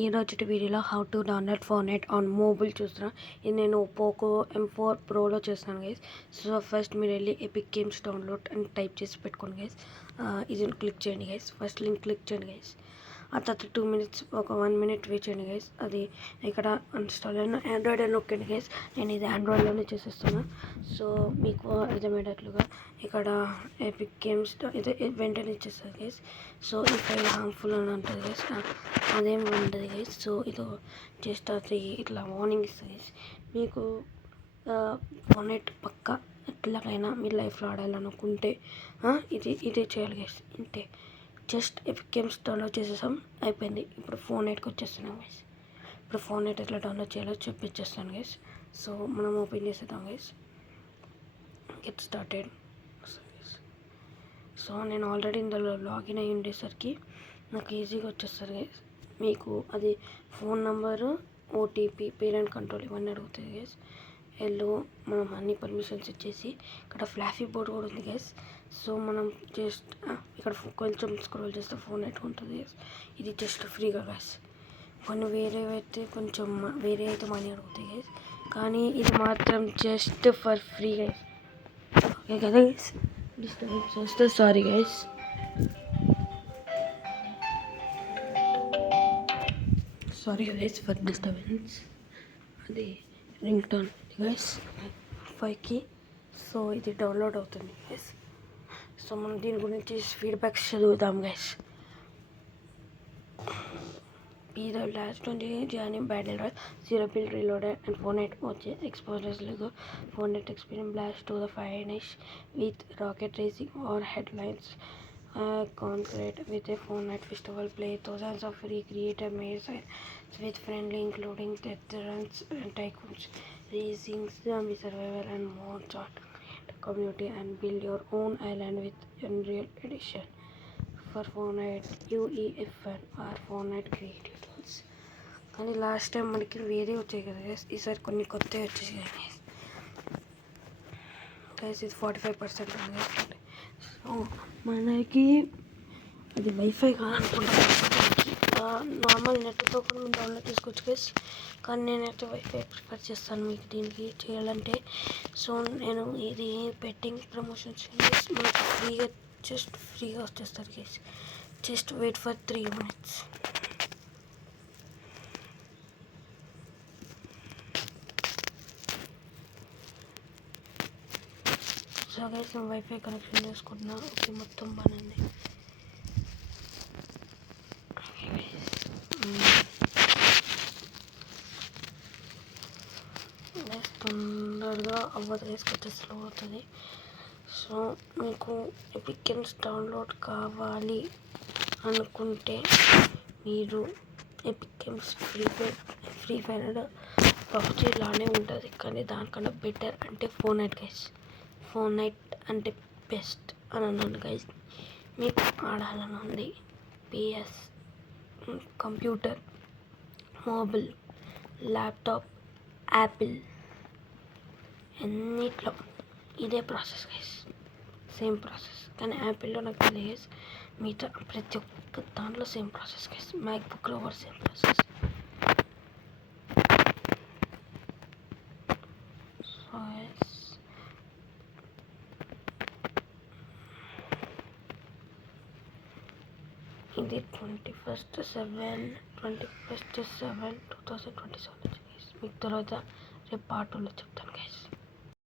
ఈరోజు వీడియోలో how to download Phonet on mobile చూస్తున్నా. ఇది నేను పోకో M4 ప్రోలో చేస్తాను గైస్. సో ఫస్ట్ మీరు వెళ్ళి ఎపిక్ గేమ్స్ డౌన్లోడ్ అని టైప్ చేసి పెట్టుకోండి గైస్. ఇది క్లిక్ చేయండి గైస్. ఫస్ట్ లింక్ క్లిక్ చేయండి గైస్. ఆ తర్వాత 2 minutes ఒక 1 minute వెయిట్ చేయండి గైస్. అది ఇక్కడ ఇన్స్టాల్ అయిన ఆండ్రాయిడ్ అని నొక్కండి గైస్. నేను ఇది ఆండ్రాయిడ్లోనే చేసేస్తాను. సో మీకు అర్థమయ్యేటట్లుగా ఇక్కడ ఎపిక్ గేమ్స్ ఇది వెంటనే ఇచ్చేస్తుంది గైస్. సో ఈ ఫైల్ హార్మ్ఫుల్ అని ఉంటుంది గైస్. అదేం ఉండదు గైస్. సో ఇది జస్ట్ అది ఇట్లా వార్నింగ్ ఇస్తుంది గైస్. మీకు ఫోనెట్ పక్క ఎట్లాగైనా మీ లైఫ్లో ఆడాలనుకుంటే ఇదే చేయాలి గైస్. అంటే జస్ట్ ఎపిక్ గేమ్స్ డౌన్లోడ్ చేసేసాం, అయిపోయింది. ఇప్పుడు ఫోనెట్కి వచ్చేస్తున్నాం గైస్. ఇప్పుడు ఫోనెట్ ఎట్లా డౌన్లోడ్ చేయాలో చూపించేస్తాను గైస్. సో మనం ఓపెన్ చేసేద్దాం గైస్. Get started. సో నేను ఆల్రెడీ ఇందులో లాగిన్ అయ్యి ఉండేసరికి నాకు ఈజీగా వచ్చేస్తుంది గైస్. మీకు అది phone number, OTP, parent control ఇవన్నీ అడుగుతుంది గైస్. మనం అన్ని పర్మిషన్స్ ఇచ్చేసి ఇక్కడ ఫ్లాఫీ బోర్డ్ కూడా ఉంది గైస్. సో మనం జస్ట్ ఇక్కడ కొంచెం స్క్రోల్ చేస్తే ఫోన్ నెట్ ఉంటుంది గైస్. ఇది జస్ట్ ఫ్రీగా గైస్. కొన్ని వేరే అయితే మనీ అడుగుతాయి గైస్, కానీ ఇది మాత్రం just for free guys. Okay కదా గైస్. డిస్టర్బెన్స్ వస్తే sorry guys. Sorry guys for disturbance. అది రింగ్ టోన్ గైస్ 5కి. సో ఇది డౌన్లోడ్ అవుతుంది గైస్. సో మనం దీని గురించి ఫీడ్బ్యాక్స్ చదువుతాం guys. P_20 journey battle royale, 0 build reloaded and Fortnite exposures Lego Fortnite experience blast to the finish with rocket racing or headlines. Concrete with a Fortnite festival play thousands of free creator made sites with friendly including death runs and tycoons, racing, zombie survival and more. Join the community and build your own island with Unreal Edition for Fortnite UEFN or Fortnite Creative Tools. కానీ last time మనకి వేరే వచ్చాయి కదా guys. ఈసారి కొన్ని కొత్తవి వచ్చేసాయి guys. Guys ఇది 45% ఉంది. సో మనకి అది వైఫై కాదనుకుంటాను. నార్మల్ నెట్తో కూడా మేము డౌన్లోడ్ చేసుకోవచ్చు గైస్, కానీ నేనైతే వైఫై ప్రిఫర్ చేస్తాను మీకు దీనికి చేయాలంటే. సో నేను ఇది బెట్టింగ్ ప్రమోషన్స్ మనకి ఫ్రీగా వచ్చేస్తారు guys. Just wait for 3 minutes. So guys నేను వైఫై కనెక్షన్ చేసుకుంటున్నా. ఓకే మొత్తం బాగుంది. తొందరగా అవ్వదు గైస్, కొంచెం స్లో అవుతుంది. సో మీకు ఎపిక్ గేమ్స్ డౌన్లోడ్ కావాలి అనుకుంటే మీరు epic games free fire PUBG లానే ఉంటుంది, కానీ దానికన్నా బెటర్ అంటే ఫోనెట్ గైస్. ఫోనెట్ అంటే బెస్ట్ అని అన్నాను గైస్. మీకు ఆడాలని ఉంది PS, computer, mobile, laptop, Apple అన్నిట్లో ఇదే ప్రాసెస్ గైస్. సేమ్ ప్రాసెస్, కానీ యాపిల్లో నాకు తెలియదు గైస్. మిగతా ప్రతి ఒక్క దాంట్లో సేమ్ ప్రాసెస్ గైస్. మ్యాక్బుక్లో కూడా సేమ్ ప్రాసెస్. సో ఇది 21/7/2027 గైస్. మీకు తర్వాత రేపు పార్ట్ 2లో చెప్తాను గైస్.